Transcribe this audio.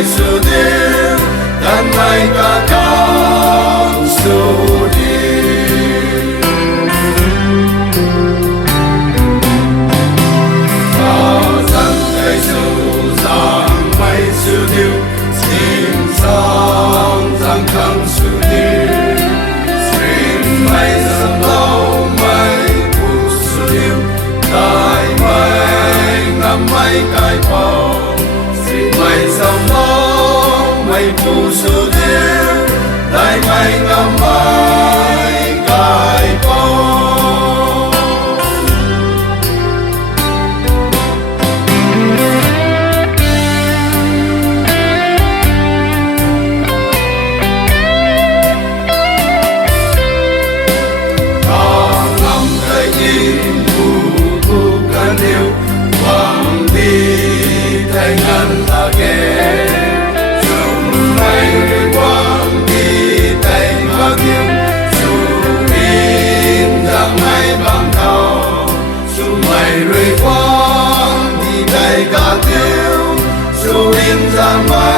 mày su điêu tan mày cả con su điêu ta rằng cây su rằng mày su điêu xin sang rằng khăng su điêu xin mày rằng lâu mày phụ su điêu tại mày ngắm mày cài bao mày sông mong mày phù su điêu tại mày ngắm mày cài bao ta ngắm cây in phù cơn yêu quăng đi thành ngân là ghé chúng mày quăng đi thành ngân yêu dù in rằng mày bằng thao dù mày quăng đi thành cả tiêu dù in rằng mày